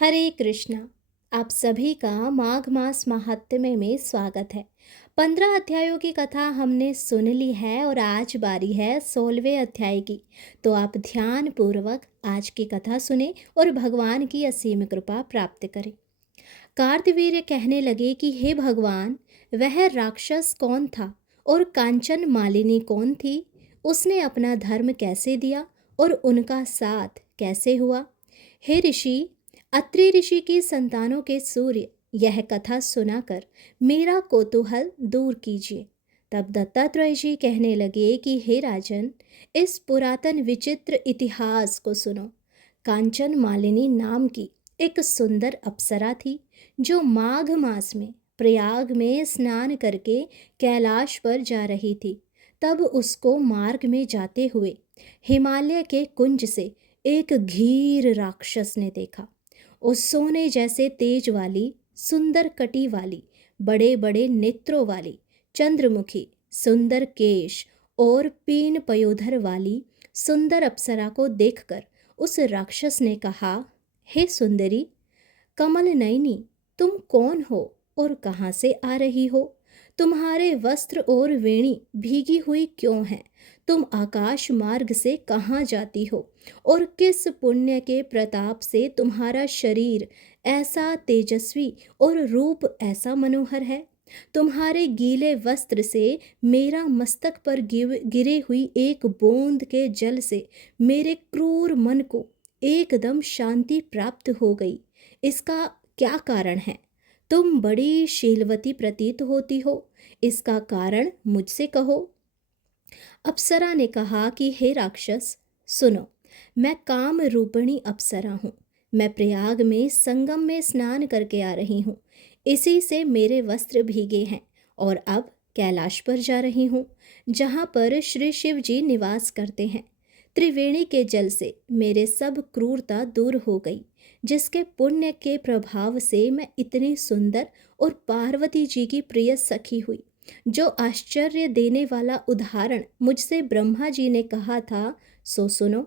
हरे कृष्णा। आप सभी का माघ मास महात्म्य में स्वागत है। 15 अध्यायों की कथा हमने सुन ली है और आज बारी है 16वें अध्याय की। तो आप ध्यान पूर्वक आज की कथा सुने और भगवान की असीम कृपा प्राप्त करें। कार्तवीर्य कहने लगे कि हे भगवान, वह राक्षस कौन था और कांचन मालिनी कौन थी? उसने अपना धर्म कैसे दिया और उनका साथ कैसे हुआ? हे ऋषि, अत्रि ऋषि की संतानों के सूर्य, यह कथा सुनाकर मेरा कौतूहल दूर कीजिए। तब दत्तात्रेय जी कहने लगे कि हे राजन, इस पुरातन विचित्र इतिहास को सुनो। कांचन मालिनी नाम की एक सुंदर अप्सरा थी जो माघ मास में प्रयाग में स्नान करके कैलाश पर जा रही थी। तब उसको मार्ग में जाते हुए हिमालय के कुंज से एक घीर राक्षस ने देखा। उस सोने जैसे तेज वाली, सुंदर कटी वाली, बड़े बड़े नेत्रों वाली, चंद्रमुखी, सुंदर केश और पीन पयोधर वाली सुंदर अप्सरा को देखकर उस राक्षस ने कहा, हे सुंदरी, कमल नयनी, तुम कौन हो और कहाँ से आ रही हो? तुम्हारे वस्त्र और वेणी भीगी हुई क्यों हैं? तुम आकाश मार्ग से कहाँ जाती हो और किस पुण्य के प्रताप से तुम्हारा शरीर ऐसा तेजस्वी और रूप ऐसा मनोहर है? तुम्हारे गीले वस्त्र से मेरा मस्तक पर गिरे हुई एक बूंद के जल से मेरे क्रूर मन को एकदम शांति प्राप्त हो गई। इसका क्या कारण है? तुम बड़ी शीलवती प्रतीत होती हो, इसका कारण मुझसे कहो। अप्सरा ने कहा कि हे राक्षस, सुनो, मैं काम रूपिणी अप्सरा हूँ। मैं प्रयाग में संगम में स्नान करके आ रही हूँ। इसी से मेरे वस्त्र भीगे हैं और अब कैलाश पर जा रही हूँ, जहाँ पर श्री शिव जी निवास करते हैं। त्रिवेणी के जल से मेरे सब क्रूरता दूर हो गई, जिसके पुण्य के प्रभाव से मैं इतनी सुंदर और पार्वती जी की प्रिय सखी हुई। जो आश्चर्य देने वाला उदाहरण मुझसे ब्रह्मा जी ने कहा था, सो सुनो।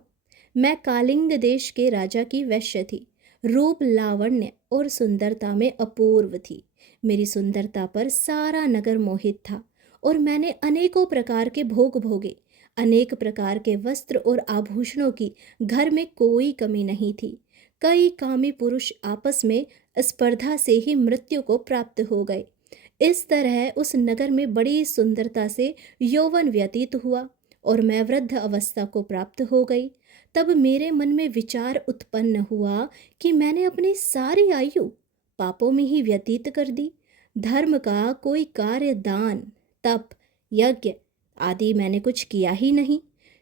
मैं कालिंग देश के राजा की वैश्य थी। रूप, लावण्य और सुंदरता में अपूर्व थी। मेरी सुंदरता पर सारा नगर मोहित था और मैंने अनेकों प्रकार के भोग भोगे। अनेक प्रकार के वस्त्र और आभूषणों की घर में कोई कमी नहीं थी। कई कामी पुरुष आपस में स्पर्धा से ही मृत्यु को प्राप्त हो गए। इस तरह उस नगर में बड़ी सुंदरता से यौवन व्यतीत हुआ और मैं वृद्ध अवस्था को प्राप्त हो गई। तब मेरे मन में विचार उत्पन्न हुआ कि मैंने अपनी सारी आयु पापों में ही व्यतीत कर दी। धर्म का कोई कार्य, दान, तप, यज्ञ आदि मैंने कुछ किया ही नहीं।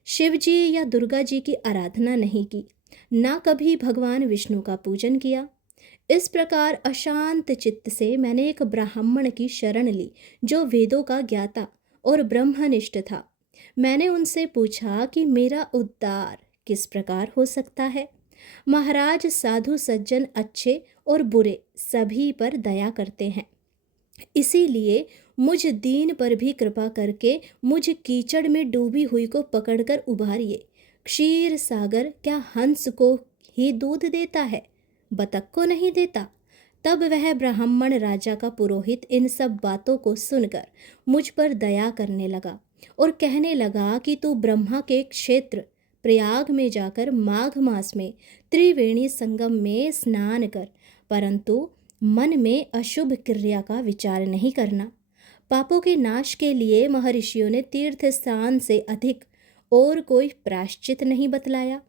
शिव जी या दुर्गा जी की आराधना नहीं की, ना कभी भगवान विष्णु का पूजन किया। इस प्रकार अशांत चित्त से मैंने एक ब्राह्मण की शरण ली जो वेदों का ज्ञाता और ब्रह्मनिष्ठ था। मैंने उनसे पूछा कि मेरा उद्धार किस प्रकार हो सकता है। महाराज, साधु सज्जन अच्छे और बुरे सभी पर दया करते हैं, इसीलिए मुझ दीन पर भी कृपा करके मुझ कीचड़ में डूबी हुई को पकड़कर उबारिए। क्षीर सागर क्या हंस को ही दूध देता है, बतख को नहीं देता? तब वह ब्राह्मण राजा का पुरोहित इन सब बातों को सुनकर मुझ पर दया करने लगा और कहने लगा कि तू ब्रह्मा के क्षेत्र प्रयाग में जाकर माघ मास में त्रिवेणी संगम में स्नान कर, परंतु मन में अशुभ क्रिया का विचार नहीं करना। पापों के नाश के लिए महर्षियों ने तीर्थ स्थान से अधिक और कोई प्रायश्चित नहीं बतलाया।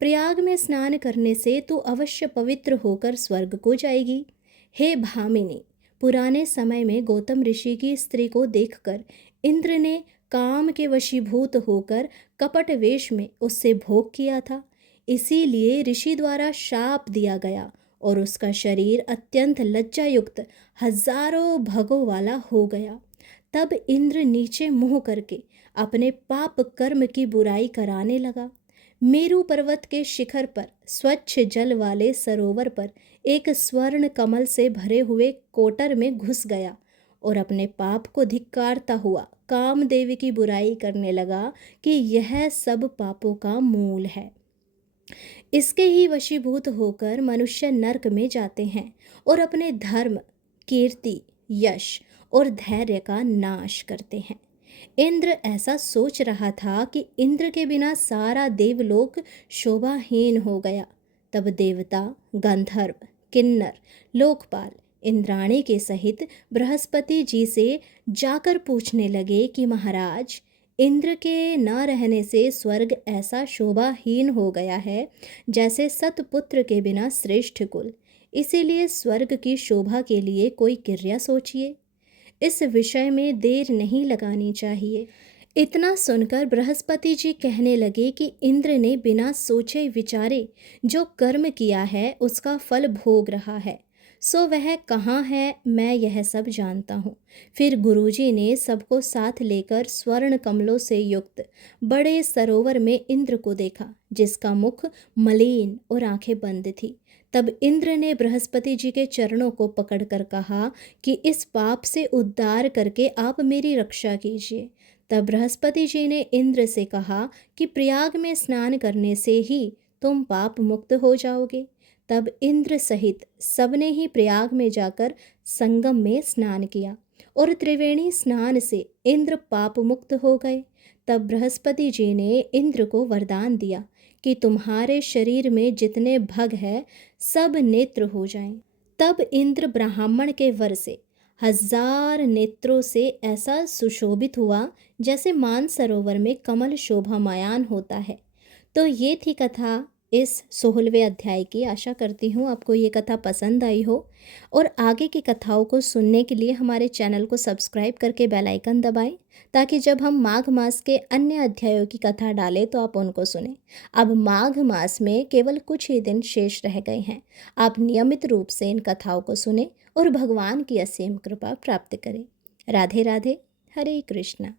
प्रयाग में स्नान करने से तू अवश्य पवित्र होकर स्वर्ग को जाएगी। हे भामिनी, पुराने समय में गौतम ऋषि की स्त्री को देखकर इंद्र ने काम के वशीभूत होकर कपट वेश में उससे भोग किया था। इसीलिए ऋषि द्वारा शाप दिया गया और उसका शरीर अत्यंत लज्जायुक्त हजारों भगों वाला हो गया। तब इंद्र नीचे मुंह करके अपने पाप कर्म की बुराई कराने लगा। मेरू पर्वत के शिखर पर स्वच्छ जल वाले सरोवर पर एक स्वर्ण कमल से भरे हुए कोटर में घुस गया और अपने पाप को धिक्कारता हुआ कामदेव की बुराई करने लगा कि यह सब पापों का मूल है। इसके ही वशीभूत होकर मनुष्य नरक में जाते हैं और अपने धर्म, कीर्ति, यश और धैर्य का नाश करते हैं। इंद्र ऐसा सोच रहा था कि इंद्र के बिना सारा देवलोक शोभाहीन हो गया। तब देवता, गंधर्व, किन्नर, लोकपाल, इंद्राणी के सहित बृहस्पति जी से जाकर पूछने लगे कि महाराज, इंद्र के न रहने से स्वर्ग ऐसा शोभाहीन हो गया है जैसे सतपुत्र के बिना श्रेष्ठ कुल। इसीलिए स्वर्ग की शोभा के लिए कोई क्रिया सोचिए। इस विषय में देर नहीं लगानी चाहिए। इतना सुनकर बृहस्पति जी कहने लगे कि इंद्र ने बिना सोचे विचारे जो कर्म किया है उसका फल भोग रहा है, सो वह कहाँ है, मैं यह सब जानता हूँ। फिर गुरुजी ने सबको साथ लेकर स्वर्ण कमलों से युक्त बड़े सरोवर में इंद्र को देखा, जिसका मुख मलिन और आंखें बंद थी। तब इंद्र ने बृहस्पति जी के चरणों को पकड़कर कहा कि इस पाप से उद्धार करके आप मेरी रक्षा कीजिए। तब बृहस्पति जी ने इंद्र से कहा कि प्रयाग में स्नान करने से ही तुम पाप मुक्त हो जाओगे। तब इंद्र सहित सबने ही प्रयाग में जाकर संगम में स्नान किया और त्रिवेणी स्नान से इंद्र पाप मुक्त हो गए। तब बृहस्पति जी ने इंद्र को वरदान दिया कि तुम्हारे शरीर में जितने भग है सब नेत्र हो जाएं। तब इंद्र ब्राह्मण के वर से 1000 नेत्रों से ऐसा सुशोभित हुआ जैसे मानसरोवर में कमल शोभामायान होता है। तो ये थी कथा इस 16वें अध्याय की। आशा करती हूँ आपको ये कथा पसंद आई हो, और आगे की कथाओं को सुनने के लिए हमारे चैनल को सब्सक्राइब करके बेल आइकन दबाएं, ताकि जब हम माघ मास के अन्य अध्यायों की कथा डालें तो आप उनको सुनें। अब माघ मास में केवल कुछ ही दिन शेष रह गए हैं। आप नियमित रूप से इन कथाओं को सुनें और भगवान की असीम कृपा प्राप्त करें। राधे राधे, हरे कृष्णा।